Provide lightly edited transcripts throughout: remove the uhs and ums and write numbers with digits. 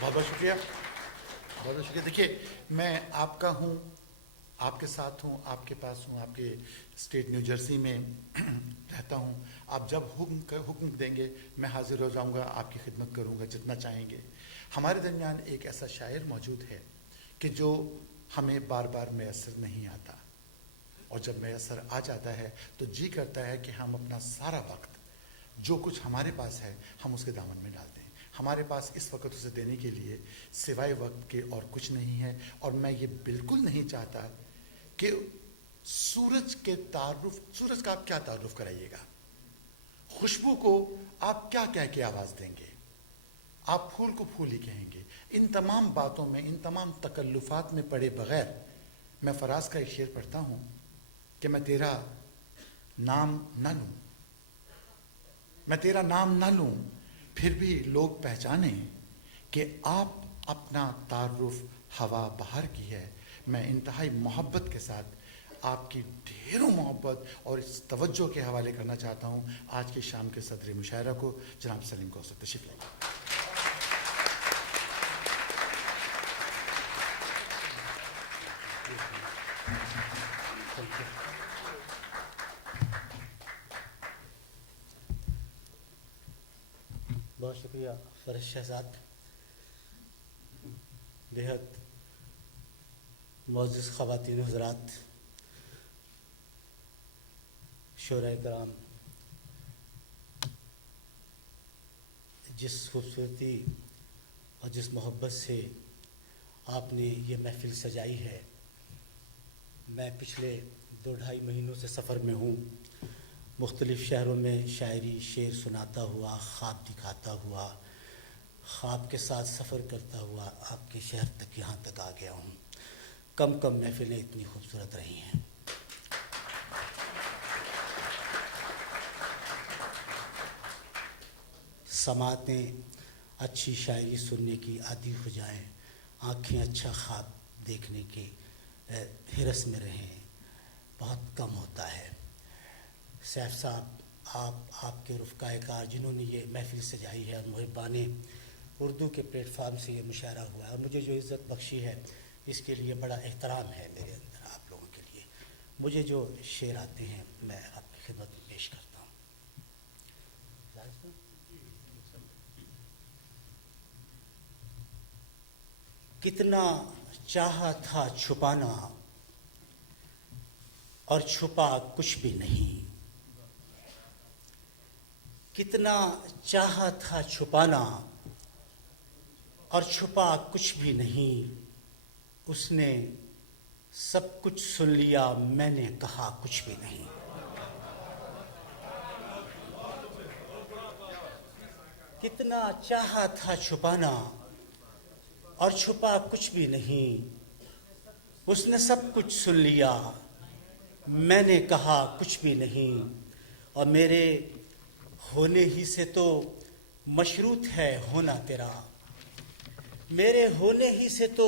बहुत बहुत शुक्रिया, बहुत बहुत शुक्रिया। देखिए, मैं आपका हूँ, आपके साथ हूँ, आपके पास हूँ, आपके स्टेट न्यू जर्सी में रहता हूँ। आप जब हुक्म देंगे मैं हाजिर हो जाऊँगा, आपकी खिदमत करूँगा जितना चाहेंगे। हमारे दरमियान एक ऐसा शायर मौजूद है कि जो हमें बार बार मैसर नहीं आता, और जब मैसर आ जाता है तो जी करता है कि हम अपना सारा वक्त जो कुछ हमारे पास है हम उसके दामन में डाल दें। हमारे पास इस वक्त उसे देने के लिए सिवाय वक्त के और कुछ नहीं है। और मैं ये बिल्कुल नहीं चाहता कि सूरज के तारुफ, सूरज का आप क्या तारुफ कराइएगा, खुशबू को आप क्या कह के आवाज़ देंगे, आप फूल को फूल ही कहेंगे। इन तमाम बातों में, इन तमाम तकल्लुफ़ात में पड़े बग़ैर मैं फराज का एक शेर पढ़ता हूँ कि मैं तेरा नाम न लूँ, मैं तेरा नाम न लूँ, फिर भी लोग पहचाने कि आप अपना तारुफ हवा बहार की है। मैं इंतहाई मोहब्बत के साथ आपकी ढेरों मोहब्बत और इस तवज्जो के हवाले करना चाहता हूँ आज की शाम के सदर मुशायरा को, जनाब सलीम कौसर, तशरीफ़ लाइए। बहुत शुक्रिया फरज शहजाद। बेहद मोअज़्ज़ज़ ख़वातीन हज़रात, शोराए कराम, जिस खूबसूरती और जिस मोहब्बत से आपने ये महफ़िल सजाई है, मैं पिछले 2-2.5 महीनों से सफ़र में हूँ। मुख्तलिफ़ शहरों में शायरी शेर सुनाता हुआ, ख्वाब दिखाता हुआ, ख्वाब के साथ सफ़र करता हुआ आपके शहर तक, यहाँ तक आ गया हूँ। कम महफ़िलें इतनी खूबसूरत रही हैं। समातें अच्छी शायरी सुनने की आदी हो जाएं, आँखें अच्छा ख्वाब देखने के हिरस में रहें, बहुत कम होता है। सैफ साहब, आपके रुफ़क़ाए कार जिन्होंने ये महफ़िल सजाई है और मुहिब्बाने उर्दू के प्लेटफार्म से ये मुशायरा हुआ है और मुझे जो इज़्ज़त बख्शी है इसके लिए बड़ा एहतराम है मेरे अंदर आप लोगों के लिए। मुझे जो शेर आते हैं मैं आपकी खिदमत में पेश करता हूँ। कितना चाहा था छुपाना और छुपा कुछ भी नहीं, कितना चाहा था छुपाना और छुपा कुछ भी नहीं। उसने सब कुछ सुन लिया, मैंने कहा कुछ भी नहीं। कितना चाहा था छुपाना और छुपा कुछ भी नहीं। उसने सब कुछ सुन लिया, मैंने कहा कुछ भी नहीं। और मेरे होने ही से तो मशरूत है होना तेरा, मेरे होने ही से तो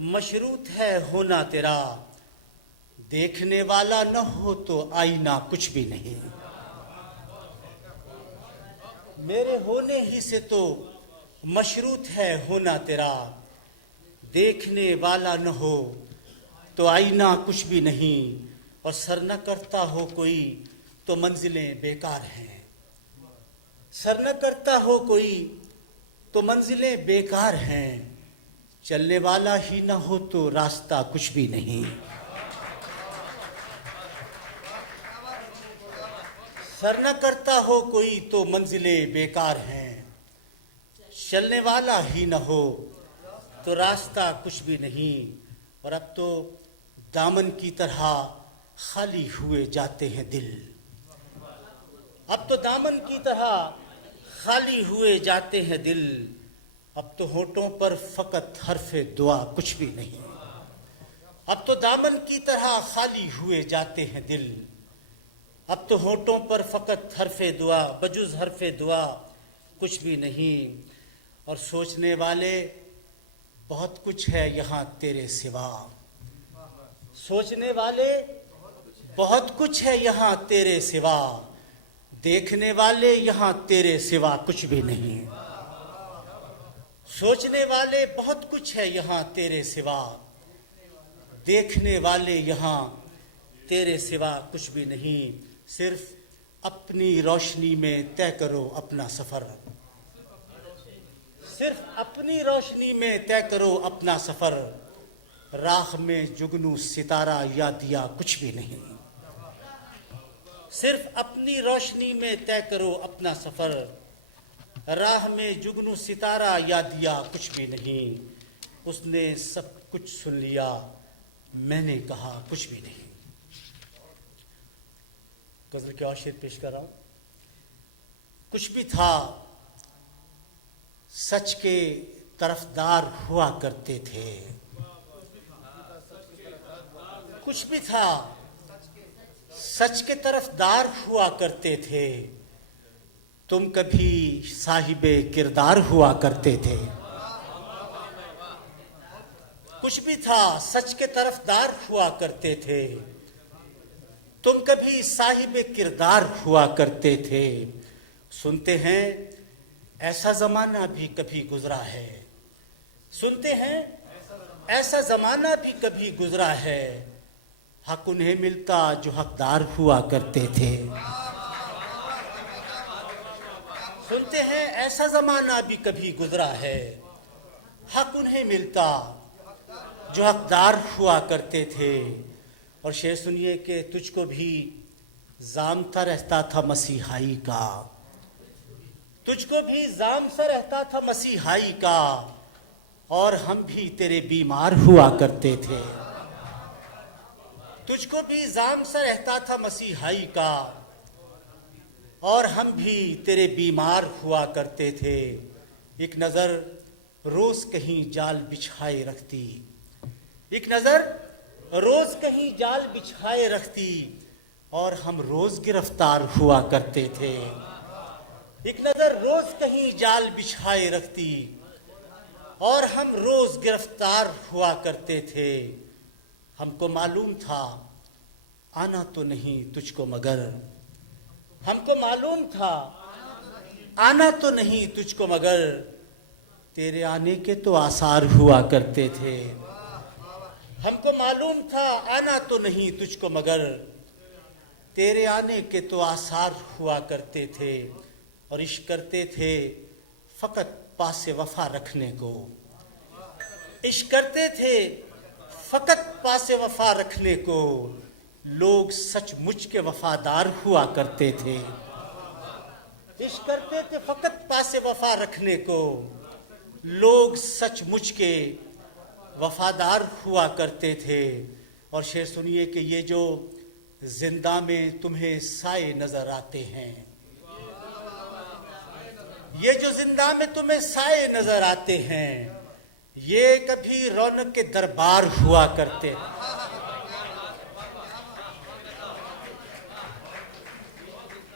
मशरूत है होना तेरा। देखने वाला न हो तो आईना कुछ भी नहीं। मेरे होने ही से तो मशरूत है होना तेरा, देखने वाला न हो तो आईना कुछ भी नहीं। और सर न करता हो कोई तो मंजिलें बेकार हैं, सर न करता हो कोई तो मंजिलें बेकार हैं। चलने वाला ही न हो तो रास्ता कुछ भी नहीं। सर न करता हो कोई तो मंजिलें बेकार हैं, चलने वाला ही न हो तो रास्ता कुछ भी नहीं। और अब तो दामन की तरह खाली हुए जाते हैं दिल, अब तो दामन की तरह खाली हुए जाते हैं दिल। अब तो होठों पर फ़कत हर्फ़े दुआ कुछ भी नहीं। अब तो दामन की तरह खाली हुए जाते हैं दिल, अब तो होठों पर फ़कत हर्फ़े दुआ, बजुज़ हर्फ़े दुआ कुछ भी नहीं। और सोचने वाले बहुत कुछ है यहाँ तेरे सिवा, सोचने वाले बहुत कुछ है यहाँ तेरे सिवा। देखने वाले यहाँ तेरे सिवा कुछ भी नहीं। सोचने वाले बहुत कुछ है यहाँ तेरे सिवा, देखने वाले यहाँ तेरे सिवा कुछ भी नहीं, सिर्फ अपनी रोशनी में तय करो अपना सफर, सिर्फ अपनी रोशनी में तय करो अपना सफर, राह में जुगनू सितारा या दिया कुछ भी नहीं, सिर्फ अपनी रोशनी में तय करो अपना सफर, राह में जुगनू सितारा या दिया कुछ भी नहीं, उसने सब कुछ सुन लिया, मैंने कहा कुछ भी नहीं। गजल के और शेर पेश कर रहा हूं। कुछ भी था सच के तरफदार हुआ करते थे, कुछ भी था सच के तरफदार हुआ करते थे, तुम कभी साहिबे किरदार हुआ करते थे। कुछ भी था सच के तरफदार हुआ करते थे, तुम कभी साहिबे किरदार हुआ करते थे। सुनते हैं ऐसा जमाना भी कभी गुजरा है, सुनते हैं ऐसा जमाना भी कभी गुजरा है, हक उन्हें मिलता जो हकदार हुआ करते थे। सुनते हैं ऐसा जमाना भी कभी गुजरा है, हक उन्हें मिलता जो हकदार हुआ करते थे। और शेर सुनिए कि तुझको भी जाम सा रहता था मसीहाई का, तुझको भी जाम सा रहता था मसीहाई का, और हम भी तेरे बीमार हुआ करते थे। तुझको भी जाम सा रहता था मसीहाई का, और हम भी तेरे बीमार हुआ करते थे। एक नजर रोज कहीं जाल बिछाए रखती, एक नजर रोज कहीं जाल बिछाए रखती, और हम रोज गिरफ्तार हुआ करते थे। एक नजर रोज कहीं जाल बिछाए रखती, और हम रोज गिरफ्तार हुआ करते थे। हमको मालूम था आना तो नहीं तुझको मगर, हमको मालूम था आना तो नहीं तुझको मगर, तेरे आने के तो आसार हुआ करते थे। हमको मालूम था आना तो नहीं तुझको मगर, तेरे आने के तो आसार हुआ करते थे। और इश्क करते थे फकत पासे वफा रखने को, इश्क करते थे फकत पासे वफा रखने को, लोग सचमुच के वफादार हुआ करते थे। इश्क करते थे फकत पासे वफा रखने को, लोग सचमुच के वफादार हुआ करते थे। और शेर सुनिए कि ये जो जिंदा में तुम्हें साए नजर आते हैं, ये जो जिंदा में तुम्हें साए नजर आते हैं, ये कभी रौनक के दरबार हुआ करते,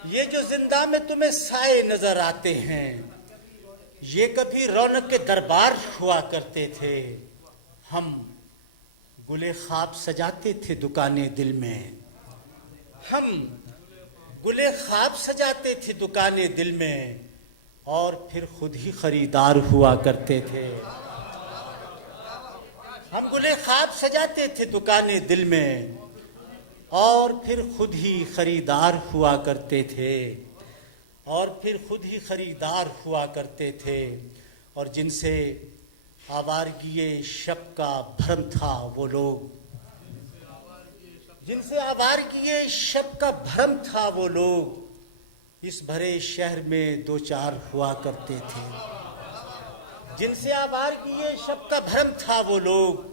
ये जो जिंदा में तुम्हें साए नजर आते हैं, ये कभी रौनक के दरबार हुआ करते थे। हम गुले ख्वाब सजाते थे दुकानें दिल में, हम गुले ख्वाब सजाते थे दुकानें दिल में, और फिर खुद ही खरीदार हुआ करते थे। हम गुले ख्वाब सजाते थे दुकानें दिल में, और फिर खुद ही खरीदार हुआ करते थे, और फिर खुद ही खरीदार हुआ करते थे। और जिनसे आवारगी शब का भ्रम था वो लोग, जिनसे आवारगी शब का भ्रम था वो लोग, इस भरे शहर में दो चार हुआ करते थे। जिनसे आवारगी शब का भ्रम था वो लोग,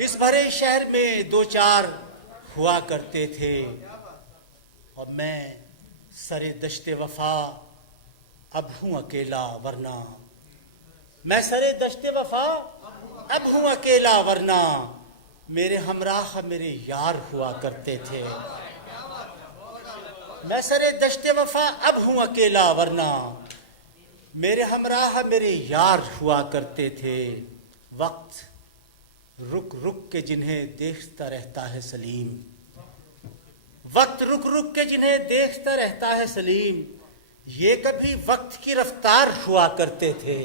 इस भरे शहर में दो चार हुआ करते थे। और मैं सरे दश्ते वफा अब हूँ अकेला वरना, मैं सरे दश्ते वफा अब हूँ अकेला वरना, मेरे हमराह मेरे यार हुआ करते थे। मैं सरे दश्ते वफा अब हूँ अकेला वरना, मेरे हमराह मेरे यार हुआ करते थे। वक्त रुक रुक के जिन्हें देखता रहता है सलीम, वक्त रुक रुक के जिन्हें देखता रहता है सलीम, ये कभी वक्त की रफ्तार हुआ करते थे।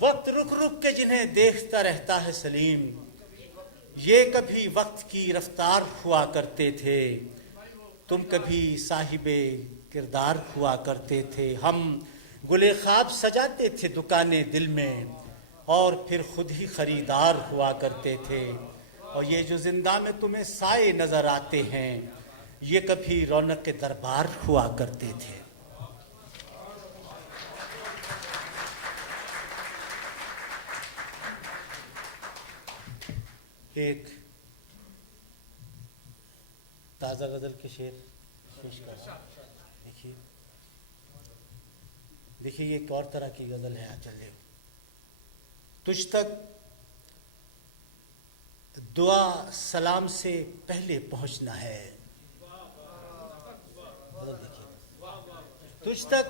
وقت رک رک کے جنہیں دیکھتا رہتا ہے سلیم، یہ کبھی وقت کی رفتار ہوا کرتے تھے، تم کبھی صاحب کردار ہوا کرتے تھے۔ ہم گلے خواب سجاتے تھے دکانیں دل میں، اور پھر خود ہی خریدار ہوا کرتے تھے۔ اور یہ جو زندہ میں تمہیں سائے نظر آتے ہیں، یہ کبھی رونق دربار ہوا کرتے تھے۔ ایک تازہ غزل کے شعر پیش کر رہا ہوں۔ دیکھیے یہ ایک اور طرح کی غزل ہے۔ چلے تجھ تک دعا سلام سے پہلے پہنچنا ہے۔ تجھ تک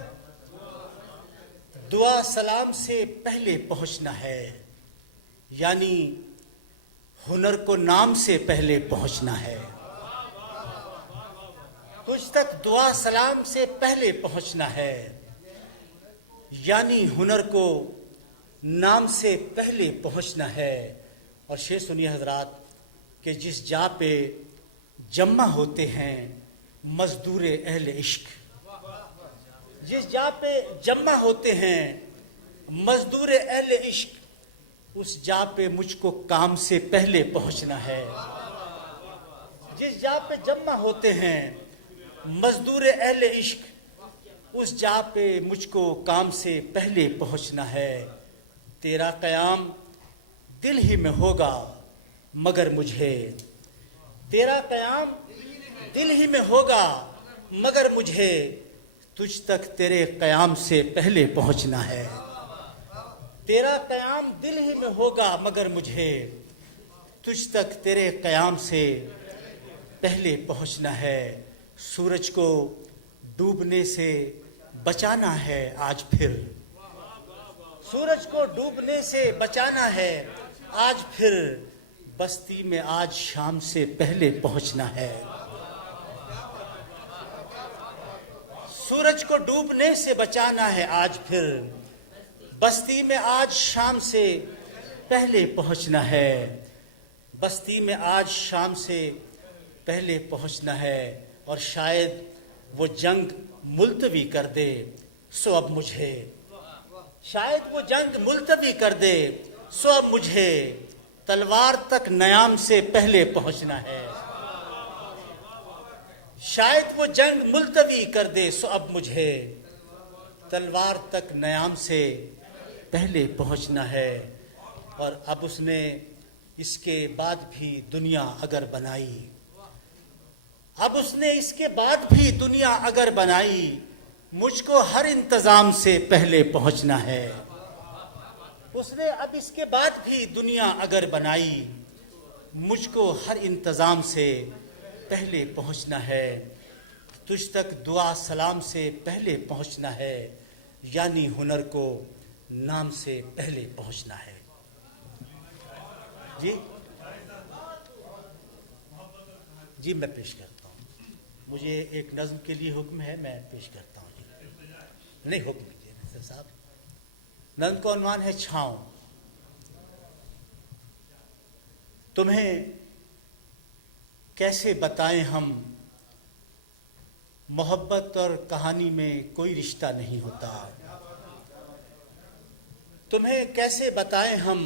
دعا سلام سے پہلے پہنچنا ہے، یعنی ہنر کو نام سے پہلے پہنچنا ہے۔ تجھ تک دعا سلام سے پہلے پہنچنا ہے، یعنی ہنر کو نام سے پہلے پہنچنا ہے۔ اور شعر سنیے حضرات کہ جس جا پہ جمع ہوتے ہیں مزدور اہل عشق، جس جا پہ جمع ہوتے ہیں مزدور اہل عشق، اس جا پہ مجھ کو کام سے پہلے پہنچنا ہے۔ جس جا پہ جمع ہوتے ہیں مزدور اہل عشق، اس جا پہ مجھ کو کام سے پہلے پہنچنا ہے۔ تیرا قیام دل ہی میں ہوگا مگر مجھے، تیرا قیام دل ہی میں ہوگا مگر مجھے تجھ تک تیرے قیام سے پہلے پہنچنا ہے۔ تیرا قیام دل ہی میں ہوگا مگر مجھے تجھ تک تیرے قیام سے پہلے پہنچنا ہے۔ سورج کو ڈوبنے سے بچانا ہے آج پھر، سورج کو ڈوبنے سے بچانا ہے آج پھر، بستی میں آج شام سے پہلے پہنچنا ہے۔ سورج کو ڈوبنے سے بچانا ہے آج پھر، بستی میں آج شام سے پہلے پہنچنا ہے۔ بستی میں آج شام سے پہلے پہنچنا ہے، اور شاید وہ جنگ ملتوی کر دے سو اب مجھے، شاید وہ جنگ ملتوی کر دے سو اب مجھے تلوار تک نیام سے پہلے پہنچنا ہے۔ شاید وہ جنگ ملتوی کر دے سو اب مجھے تلوار تک نیام سے پہلے پہنچنا ہے۔ اور اب اس نے اس کے بعد بھی دنیا اگر بنائی، اب اس نے اس کے بعد بھی دنیا اگر بنائی، مجھ کو ہر انتظام سے پہلے پہنچنا ہے۔ اس نے اب اس کے بعد بھی دنیا اگر بنائی، مجھ کو ہر انتظام سے پہلے پہنچنا ہے۔ تجھ تک دعا سلام سے پہلے پہنچنا ہے، یعنی ہنر کو نام سے پہلے پہنچنا ہے۔ جی میں پیش کرتا ہوں، مجھے ایک نظم کے لیے حکم ہے، میں پیش کرتا ہوں۔ جی نہیں حکم کیجیے نصیر صاحب۔ نظم کا عنوان ہے چھاؤں۔ تمہیں کیسے بتائیں ہم، محبت اور کہانی میں کوئی رشتہ نہیں ہوتا۔ تمہیں کیسے بتائیں ہم،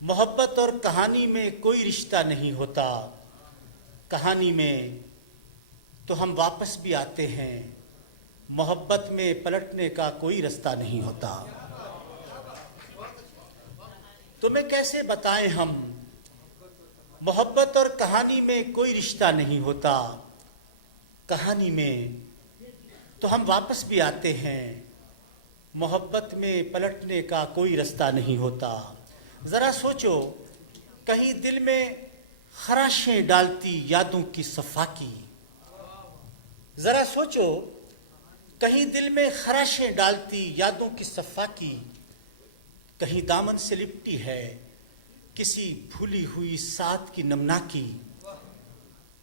محبت اور کہانی میں کوئی رشتہ نہیں ہوتا۔ کہانی میں تو ہم واپس بھی آتے ہیں، محبت میں پلٹنے کا کوئی رستہ نہیں ہوتا۔ تمہیں کیسے بتائیں ہم، محبت اور کہانی میں کوئی رشتہ نہیں ہوتا۔ کہانی میں تو ہم واپس بھی آتے ہیں، محبت میں پلٹنے کا کوئی رستہ نہیں ہوتا۔ ذرا سوچو کہیں دل میں خراشیں ڈالتی یادوں کی صفاکی، ذرا سوچو کہیں دل میں خراشیں ڈالتی یادوں کی صفاکی، کہیں دامن سے لپٹی ہے کسی بھولی ہوئی سات کی نمناکی،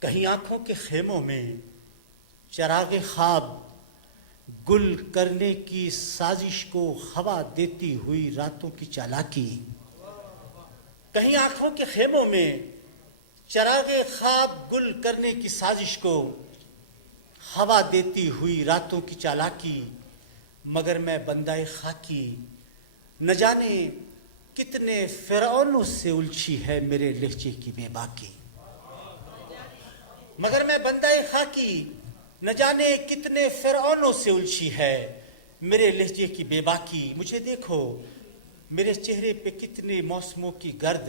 کہیں آنکھوں کے خیموں میں چراغ خواب گل کرنے کی سازش کو ہوا دیتی ہوئی راتوں کی چالاکی، کہیں آنکھوں کے خیموں میں چراغ خواب گل کرنے کی سازش کو ہوا دیتی ہوئی راتوں کی چالاکی، مگر میں بندہ خاکی، نہ جانے کتنے فرعونوں سے الجھی ہے میرے لہجے کی بے باکی، مگر میں بندہ خاکی، نہ جانے کتنے فرعونوں سے الجھی ہے میرے لہجے کی بے باکی۔ مجھے دیکھو، میرے چہرے پہ کتنے موسموں کی گرد،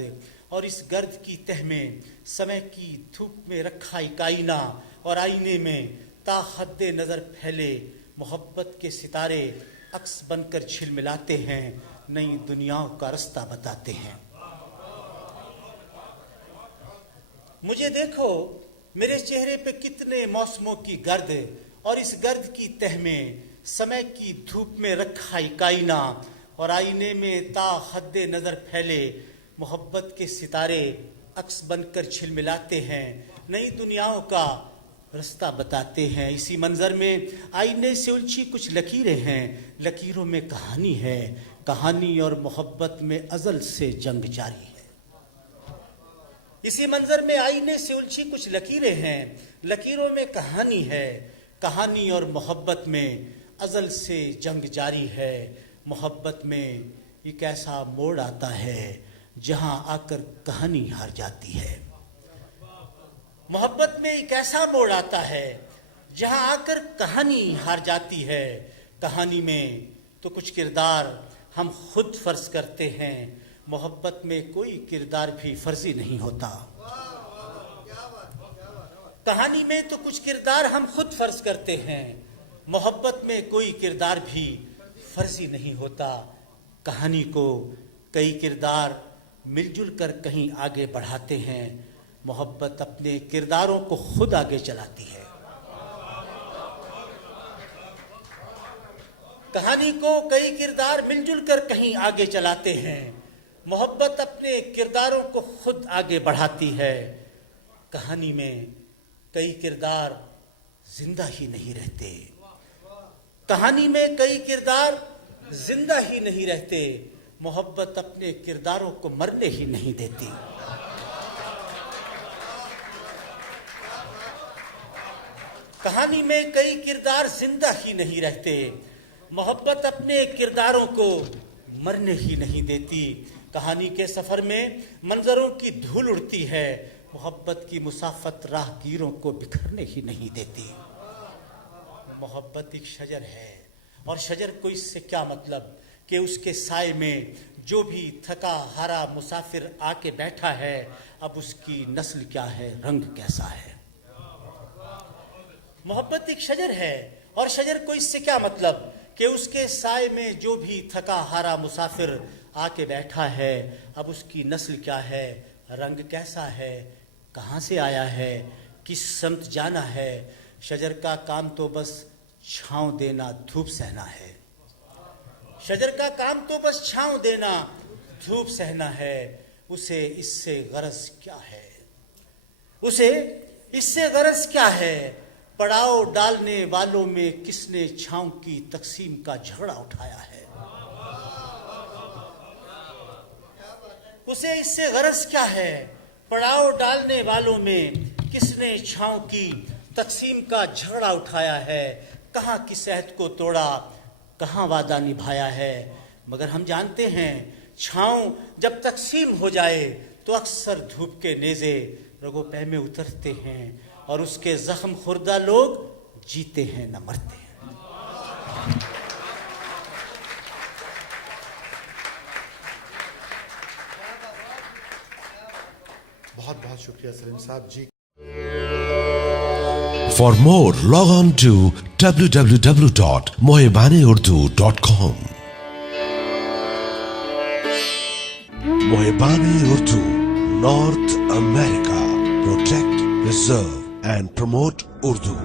اور اس گرد کی تہ میں سمے کی دھوپ میں رکھا ایک آئینہ، اور آئینے میں تا حد نظر پھیلے محبت کے ستارے عکس بن کر جھلملاتے ہیں، نئی دنیاؤں کا رستہ بتاتے ہیں۔ مجھے دیکھو، میرے چہرے پہ کتنے موسموں کی گرد، اور اس گرد کی تہ میں سمے کی دھوپ میں رکھا ایک آئینہ، اور آئینے میں تا حد نظر پھیلے محبت کے ستارے عکس بن کر جھلملاتے ہیں، نئی دنیاؤں کا رستہ بتاتے ہیں۔ اسی منظر میں آئینے سے الجھی کچھ لکیریں ہیں، لکیروں میں کہانی ہے، کہانی اور محبت میں ازل سے جنگ جاری ہے۔ اسی منظر میں آئینے سے الجھی کچھ لکیریں ہیں، لکیروں میں کہانی ہے، کہانی اور محبت میں ازل سے جنگ جاری ہے۔ محبت میں ایک ایسا موڑ آتا ہے جہاں آ کر کہانی ہار جاتی ہے۔ محبت میں ایک ایسا موڑ آتا ہے جہاں آ کر کہانی ہار جاتی ہے۔ کہانی میں تو کچھ کردار ہم خود فرض کرتے ہیں، محبت میں کوئی کردار بھی فرضی نہیں ہوتا۔ کہانی میں تو کچھ کردار ہم خود فرض کرتے ہیں، محبت میں کوئی کردار بھی فرضی نہیں ہوتا۔ کہانی کو کئی کردار مل جل کر کہیں آگے بڑھاتے ہیں، محبت اپنے کرداروں کو خود آگے چلاتی ہے۔ کہانی کو کئی کردار مل جل کر کہیں آگے چلاتے ہیں، محبت اپنے کرداروں کو خود آگے بڑھاتی ہے۔ کہانی میں کئی کردار زندہ ہی نہیں رہتے، کہانی میں کئی کردار زندہ ہی نہیں رہتے، محبت اپنے کرداروں کو مرنے ہی نہیں دیتی۔ کہانی میں کئی کردار زندہ ہی نہیں رہتے، محبت اپنے کرداروں کو مرنے ہی نہیں دیتی۔ کہانی کے سفر میں منظروں کی دھول اڑتی ہے، محبت کی مسافت راہ گیروں کو بکھرنے ہی نہیں دیتی۔ محبت ایک شجر ہے، اور شجر کو اس سے کیا مطلب کہ اس کے سائے میں جو بھی تھکا ہارا مسافر آ کے بیٹھا ہے، اب اس کی نسل کیا ہے، رنگ کیسا ہے۔ محبت ایک شجر ہے، اور شجر کو اس سے کیا مطلب کہ اس کے سائے میں جو بھی تھکا ہارا مسافر آ کے بیٹھا ہے، اب اس کی نسل کیا ہے، رنگ کیسا ہے، کہاں سے آیا ہے، کس سمت جانا ہے۔ شجر کا کام تو بس چھاؤں دینا، دھوپ سہنا ہے۔ شجر کا کام تو بس چھاؤں دینا، دھوپ سہنا ہے۔ اسے اس سے غرض کیا ہے، اسے اس سے غرض کیا ہے، پڑاؤ ڈالنے والوں میں کس نے چھاؤں کی تقسیم کا جھگڑا اٹھایا ہے۔ اسے اس سے غرض کیا ہے، پڑاؤ ڈالنے والوں میں کس نے چھاؤں کی تقسیم کا جھگڑا اٹھایا ہے۔ کہاں کس عہد کو توڑا، کہاں وعدہ نبھایا ہے۔ مگر ہم جانتے ہیں چھاؤں جب تقسیم ہو جائے تو اکثر دھوپ کے نیزے رگو پہ میں اترتے ہیں، اور اس کے زخم خوردہ لوگ جیتے ہیں نہ مرتے ہیں۔ بہت بہت شکریہ سلیم صاحب جی۔ For more, log on to www.mohebaneurdu.com. Mohebane Urdu, North America. Protect, preserve and promote Urdu.